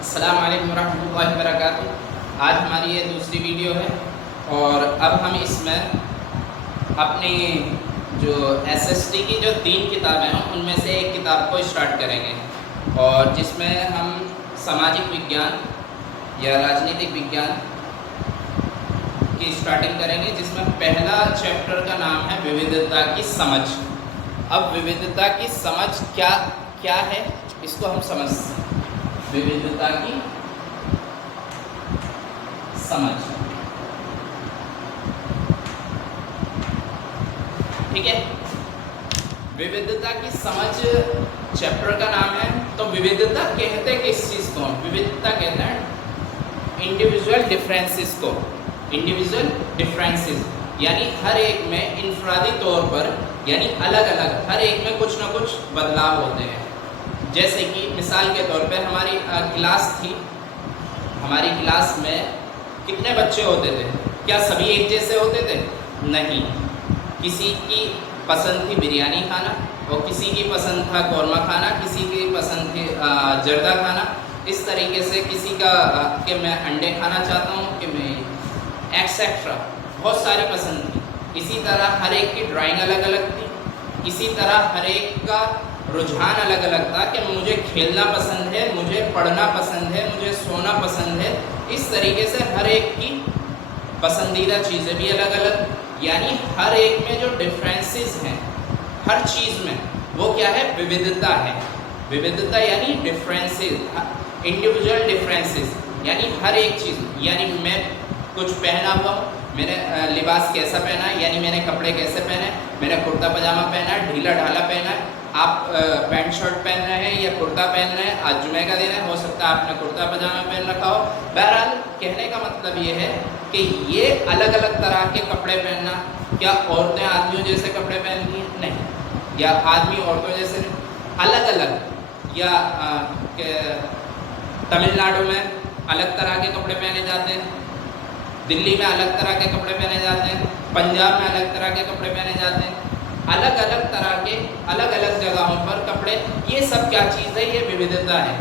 अस्सलाम वालेकुम रहमतुल्लाहि वबरकातुहू। आज हमारी ये दूसरी वीडियो है और अब हम इसमें अपनी जो एसएसटी की जो 3 किताबें हैं उनमें से एक किताब को स्टार्ट करेंगे और जिसमें हम सामाजिक विज्ञान या राजनीतिक विज्ञान की स्टार्टिंग करेंगे, जिसमें पहला चैप्टर का नाम है विविधता की समझ। अब विविधता की समझ क्या क्या है इसको हम समझते हैं। विविधता की समझ, ठीक है। विविधता की समझ चैप्टर का नाम है। तो विविधता कहते किस चीज को? विविधता कहते हैं इंडिविजुअल डिफरेंसेस को। इंडिविजुअल डिफरेंसेस यानी हर एक में इनफरादी तौर पर, यानी अलग अलग हर एक में कुछ ना कुछ बदलाव होते हैं। जैसे कि मिसाल के तौर पे हमारी क्लास थी, हमारी क्लास में कितने बच्चे होते थे? क्या सभी एक जैसे होते थे? नहीं। किसी की पसंद थी बिरयानी खाना और किसी की पसंद था कौरमा खाना, किसी की पसंद थी जर्दा खाना। इस तरीके से किसी का कि मैं अंडे खाना चाहता हूँ, कि मैं एक्सेट्रा, बहुत सारी पसंद थी। इसी तरह हर एक की ड्राइंग अलग अलग थी। इसी तरह हर एक का रुझान अलग अलग था कि मुझे खेलना पसंद है, मुझे पढ़ना पसंद है, मुझे सोना पसंद है। इस तरीके से हर एक की पसंदीदा चीज़ें भी अलग अलग, यानी हर एक में जो डिफरेंसेस हैं हर चीज़ में, वो क्या है? विविधता है। विविधता यानी डिफरेंसेस, इंडिविजुअल डिफरेंसेस, यानी हर एक चीज़। यानी मैं कुछ पहना हुआ हूँ, मैंने लिबास कैसा पहना है, यानी मैंने कपड़े कैसे पहने, मैंने कुर्ता पजामा पहना है, ढीला ढाला पहना है। आप पैंट शर्ट पहन रहे हैं या कुर्ता पहन रहे हैं, आज जुमे का दिन है, हो सकता है आपने कुर्ता पजामा पहन रखा हो। बहरहाल कहने का मतलब ये है कि ये अलग अलग तरह के कपड़े पहनना, क्या औरतें आदमियों जैसे कपड़े पहनती हैं? नहीं। या आदमी औरतों जैसे नहीं, अलग अलग। या तमिलनाडु में अलग तरह के कपड़े पहने जाते हैं, दिल्ली में अलग तरह के कपड़े पहने जाते हैं, पंजाब में अलग तरह के कपड़े पहने जाते हैं। अलग अलग तरह के अलग अलग जगहों पर कपड़े, ये सब क्या चीज़ है? ये विविधता है।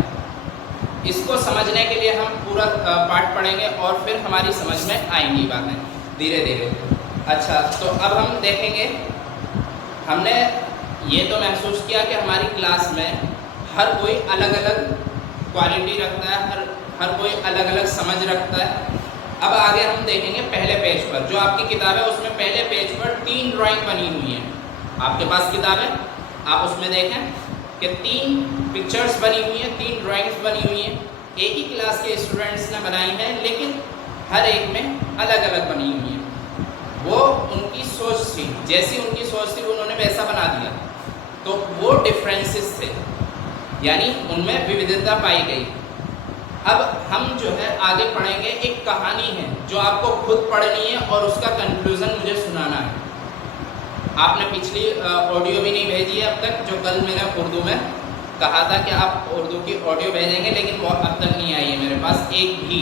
इसको समझने के लिए हम पूरा पाठ पढ़ेंगे और फिर हमारी समझ में आएंगी बातें धीरे धीरे। अच्छा, तो अब हम देखेंगे, हमने ये तो महसूस किया कि हमारी क्लास में हर कोई अलग अलग क्वालिटी रखता है, हर कोई अलग अलग समझ रखता है। अब आगे हम देखेंगे पहले पेज पर, जो आपकी किताब है उसमें पहले पेज पर 3 ड्राइंग बनी हुई हैं। आपके पास किताब है, आप उसमें देखें कि 3 पिक्चर्स बनी हुई हैं, 3 ड्राइंग्स बनी हुई हैं। एक ही क्लास के स्टूडेंट्स ने बनाई हैं, लेकिन हर एक में अलग अलग बनी हुई हैं। वो उनकी सोच थी, जैसी उनकी सोच थी उन्होंने वैसा बना दिया। तो वो डिफरेंसेस थे, यानी उनमें विविधता पाई गई। अब हम जो है आगे पढ़ेंगे, एक कहानी है जो आपको खुद पढ़नी है और उसका कंक्लूजन मुझे सुनाना है। आपने पिछली ऑडियो भी नहीं भेजी है अब तक, जो कल मैंने उर्दू में कहा था कि आप उर्दू की ऑडियो भेजेंगे, लेकिन वो अब तक नहीं आई है मेरे पास एक भी।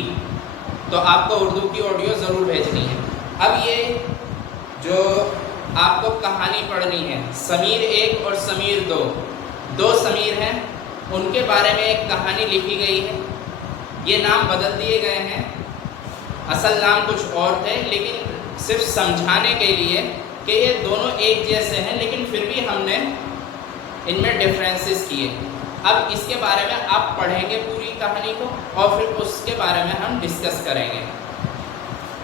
तो आपको उर्दू की ऑडियो ज़रूर भेजनी है। अब ये जो आपको कहानी पढ़नी है, समीर 1 और समीर 2, 2 समीर हैं, उनके बारे में एक कहानी लिखी गई है। ये नाम बदल दिए गए हैं, असल नाम कुछ और थे, लेकिन सिर्फ समझाने के लिए कि ये दोनों एक जैसे हैं, लेकिन फिर भी हमने इनमें डिफरेंसेस किए। अब इसके बारे में आप पढ़ेंगे पूरी कहानी को और फिर उसके बारे में हम डिस्कस करेंगे,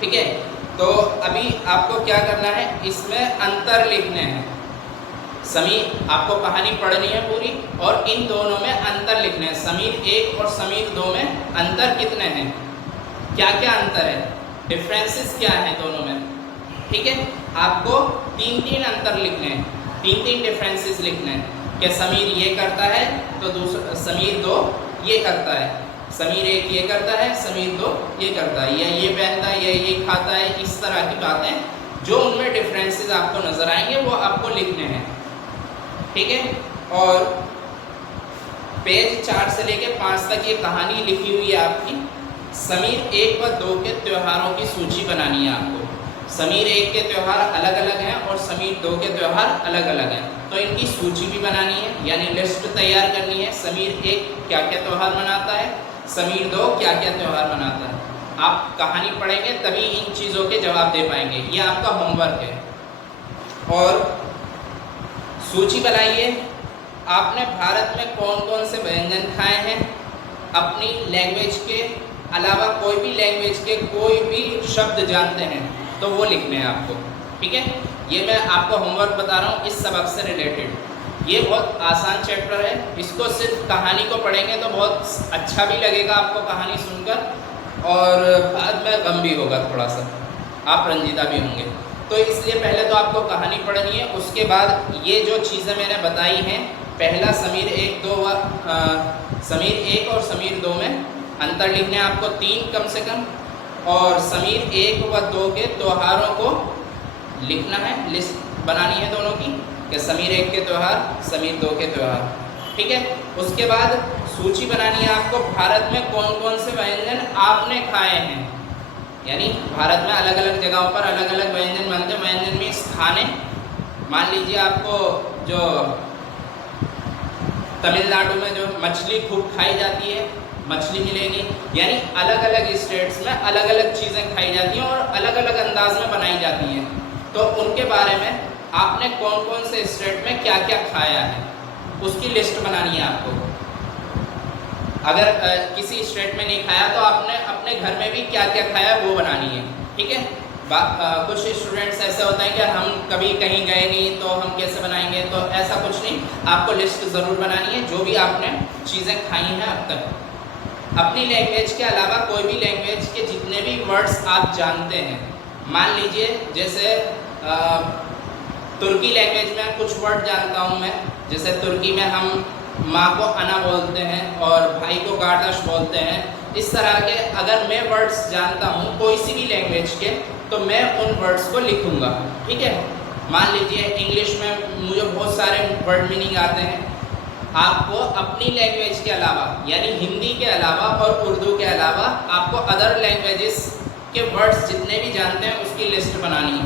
ठीक है। तो अभी आपको क्या करना है, इसमें अंतर लिखने हैं। समीर, आपको कहानी पढ़नी है पूरी और इन दोनों में अंतर लिखने हैं। समीर 1 और समीर 2 में अंतर कितने हैं, क्या क्या अंतर है, डिफरेंसेस क्या है दोनों में, ठीक है। आपको 3-3 अंतर लिखने हैं, 3-3 डिफरेंसेस लिखने हैं कि समीर ये करता है तो दूसरा समीर 2 ये करता है, समीर 1 ये करता है, समीर 2 ये करता है, या ये पहनता है, या ये खाता है। इस तरह की बातें जो उनमें डिफरेंसेस आपको नजर आएंगे वो आपको लिखने हैं, ठीक है। और पेज 4 से लेके 5 तक ये कहानी लिखी हुई है आपकी। समीर 1 व 2 के त्योहारों की सूची बनानी है आपको। समीर 1 के त्यौहार अलग अलग हैं और समीर 2 के त्यौहार अलग अलग हैं, तो इनकी सूची भी बनानी है, यानी लिस्ट तैयार करनी है। समीर 1 क्या क्या त्यौहार मनाता है, समीर 2 क्या क्या त्यौहार मनाता है। आप कहानी पढ़ेंगे तभी इन चीज़ों के जवाब दे पाएंगे। ये आपका होमवर्क है। और सूची बनाइए, आपने भारत में कौन कौन से व्यंजन खाए हैं, अपनी लैंग्वेज के अलावा कोई भी लैंग्वेज के कोई भी शब्द जानते हैं तो वो लिखने हैं आपको, ठीक है। ये मैं आपको होमवर्क बता रहा हूँ इस सबक से रिलेटेड। ये बहुत आसान चैप्टर है, इसको सिर्फ कहानी को पढ़ेंगे तो बहुत अच्छा भी लगेगा आपको कहानी सुनकर, और बाद में गम भी होगा थोड़ा सा, आप रंजीदा भी होंगे। तो इसलिए पहले तो आपको कहानी पढ़नी है, उसके बाद ये जो चीज़ें मैंने बताई हैं, पहला समीर 1 और समीर 2 में अंतर लिखने हैं आपको 3 कम से कम, और समीर 1 व 2 के त्योहारों को लिखना है, लिस्ट बनानी है दोनों की, कि समीर 1 के त्यौहार, समीर 2 के त्यौहार, ठीक है। उसके बाद सूची बनानी है आपको, भारत में कौन कौन से व्यंजन आपने खाए हैं, यानी भारत में अलग अलग जगहों पर अलग अलग व्यंजन बनते हैं। व्यंजन मीन्स खाने। मान लीजिए आपको जो तमिलनाडु में जो मछली खूब खाई जाती है, मछली मिलेगी, यानी अलग अलग स्टेट्स में अलग अलग चीज़ें खाई जाती हैं और अलग अलग अंदाज में बनाई जाती हैं। तो उनके बारे में आपने कौन कौन से स्टेट में क्या क्या खाया है उसकी लिस्ट बनानी है आपको। अगर किसी स्टेट में नहीं खाया तो आपने अपने घर में भी क्या क्या खाया वो बनानी है, ठीक है। कुछ स्टूडेंट्स ऐसे होते हैं कि हम कभी कहीं गए नहीं तो हम कैसे बनाएंगे, तो ऐसा कुछ नहीं, आपको लिस्ट ज़रूर बनानी है जो भी आपने चीज़ें खाई हैं अब तक। अपनी लैंग्वेज के अलावा कोई भी लैंग्वेज के जितने भी वर्ड्स आप जानते हैं, मान लीजिए जैसे तुर्की लैंग्वेज में कुछ वर्ड जानता हूँ मैं, जैसे तुर्की में हम माँ को अना बोलते हैं और भाई को गार्डश बोलते हैं। इस तरह के अगर मैं वर्ड्स जानता हूँ कोई सी भी लैंग्वेज के, तो मैं उन वर्ड्स को लिखूँगा, ठीक है। मान लीजिए इंग्लिश में मुझे बहुत सारे वर्ड मीनिंग आते हैं, आपको अपनी लैंग्वेज के अलावा यानी हिंदी के अलावा और उर्दू के अलावा आपको अदर लैंग्वेजेस के वर्ड्स जितने भी जानते हैं उसकी लिस्ट बनानी है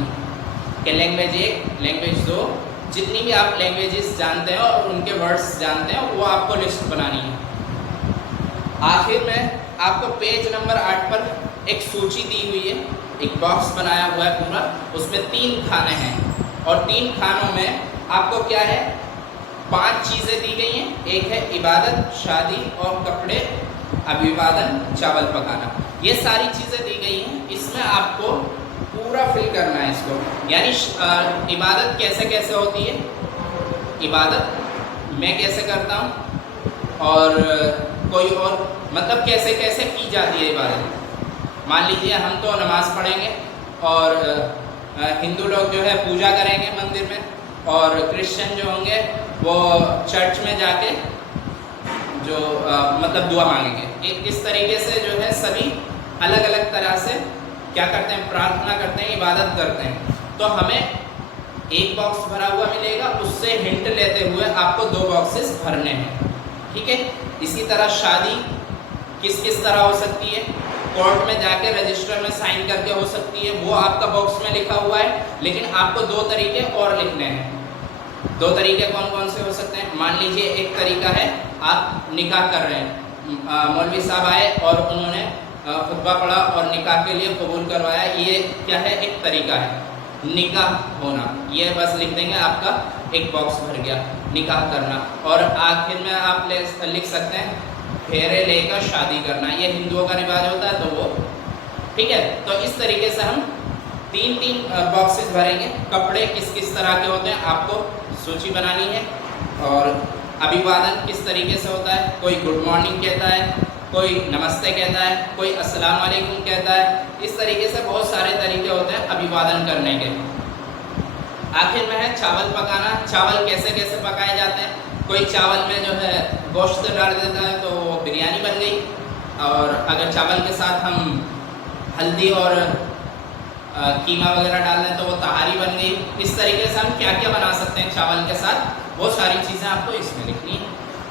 कि लैंग्वेज 1, लैंग्वेज 2, जितनी भी आप लैंग्वेजेस जानते हैं और उनके वर्ड्स जानते हैं वो आपको लिस्ट बनानी है। आखिर में आपको पेज नंबर 8 पर एक सूची दी हुई है, एक बॉक्स बनाया हुआ है पूरा, उसमें 3 खाने हैं और 3 खानों में आपको क्या है, 5 चीज़ें दी गई हैं। एक है इबादत, शादी और कपड़े, अभिवादन, चावल पकाना, ये सारी चीज़ें दी गई हैं। इसमें आपको पूरा फिल करना है इसको, यानी इबादत कैसे कैसे होती है, इबादत मैं कैसे करता हूँ और कोई और मतलब कैसे कैसे की जाती है इबादत। मान लीजिए हम तो नमाज़ पढ़ेंगे और हिंदू लोग जो है पूजा करेंगे मंदिर में, और क्रिश्चियन जो होंगे वो चर्च में जाके जो मतलब दुआ मांगेंगे। इस तरीके से जो है सभी अलग अलग तरह से क्या करते हैं, प्रार्थना करते हैं, इबादत करते हैं। तो हमें एक बॉक्स भरा हुआ मिलेगा, उससे हिंट लेते हुए आपको 2 बॉक्सेस भरने हैं, ठीक है। इसी तरह शादी किस किस तरह हो सकती है, कोर्ट में जाके रजिस्टर में साइन करके हो सकती है, वो आपका बॉक्स में लिखा हुआ है, लेकिन आपको 2 तरीके और लिखने हैं। 2 तरीके कौन कौन से हो सकते हैं, मान लीजिए एक तरीका है आप निकाह कर रहे हैं, मौलवी साहब आए और उन्होंने खुतबा पढ़ा और निकाह के लिए कबूल करवाया, ये क्या है, एक तरीका है निकाह होना, ये बस लिख देंगे, आपका एक बॉक्स भर गया निकाह करना। और आखिर में आप लिख सकते हैं फेरे लेकर शादी करना, ये हिंदुओं का रिवाज होता है तो वो, ठीक है। तो इस तरीके से हम 3-3 बॉक्सेस भरेंगे। कपड़े किस किस तरह के होते हैं आपको सूची बनानी है, और अभिवादन किस तरीके से होता है, कोई गुड मॉर्निंग कहता है, कोई नमस्ते कहता है, कोई अस्सलाम वालेकुम कहता है। इस तरीके से बहुत सारे तरीके होते हैं अभिवादन करने के। आखिर में है चावल पकाना, चावल कैसे कैसे पकाए जाते हैं। कोई चावल में जो है गोश्त डाल देता है तो वो बिरयानी बन गई, और अगर चावल के साथ हम हल्दी और कीमा वगैरह डाल दें तो वो तहारी बन गई। इस तरीके से हम क्या क्या बना सकते हैं चावल के साथ, वो सारी चीज़ें आपको इसमें लिखनी है।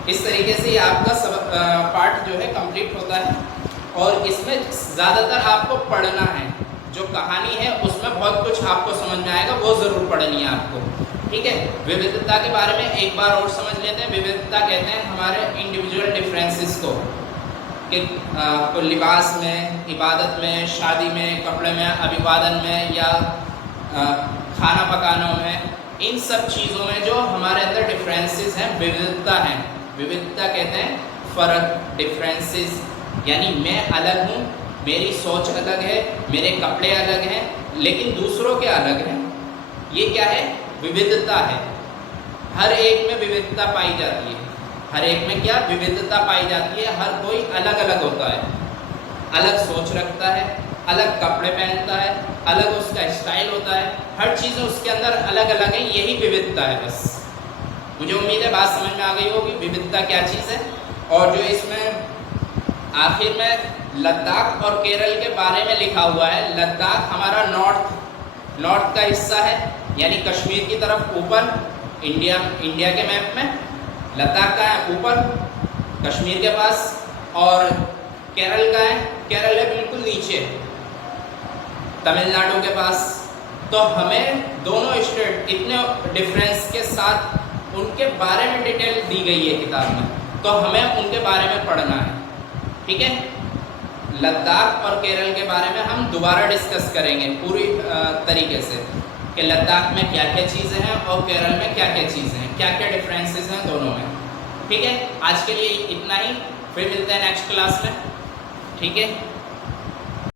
इस तरीके से ये आपका पार्ट जो है कंप्लीट होता है, और इसमें ज़्यादातर आपको पढ़ना है। जो कहानी है उसमें बहुत कुछ आपको समझ में आएगा, वो ज़रूर पढ़नी है आपको, ठीक है। विविधता के बारे में एक बार और समझ लेते हैं। विविधता कहते हैं हमारे इंडिविजुअल डिफरेंसेस को, कि कोई लिबास में, इबादत में, शादी में, कपड़े में, अभिवादन में या खाना पकाने में, इन सब चीज़ों में जो हमारे अंदर डिफरेंसेस हैं, विविधता है। विविधता कहते हैं फ़र्क, डिफरेंसेस, यानी मैं अलग हूँ, मेरी सोच अलग है, मेरे कपड़े अलग हैं, लेकिन दूसरों के अलग हैं। ये क्या है? विविधता है। हर एक में विविधता पाई जाती है। हर एक में क्या? विविधता पाई जाती है। हर कोई अलग अलग होता है, अलग सोच रखता है, अलग कपड़े पहनता है, अलग उसका स्टाइल होता है, हर चीज़ उसके अंदर अलग अलग है। यही विविधता है। बस मुझे उम्मीद है बात समझ में आ गई होगी विविधता क्या चीज़ है। और जो इसमें आखिर में लद्दाख और केरल के बारे में लिखा हुआ है, लद्दाख हमारा नॉर्थ का हिस्सा है, यानी कश्मीर की तरफ ऊपर, इंडिया के मैप में लद्दाख का है ऊपर कश्मीर के पास, और केरल का है, केरल है बिल्कुल नीचे तमिलनाडु के पास। तो हमें दोनों स्टेट इतने डिफरेंस के साथ उनके बारे में डिटेल दी गई है किताब में, तो हमें उनके बारे में पढ़ना है। ठीक है, लद्दाख और केरल के बारे में हम दोबारा डिस्कस करेंगे पूरी तरीके से कि लद्दाख में क्या क्या चीज़ें हैं और केरल में क्या क्या चीज़ें हैं, क्या क्या डिफरेंसेस हैं दोनों में। ठीक है, आज के लिए इतना ही, फिर मिलते हैं नेक्स्ट क्लास में। ठीक है।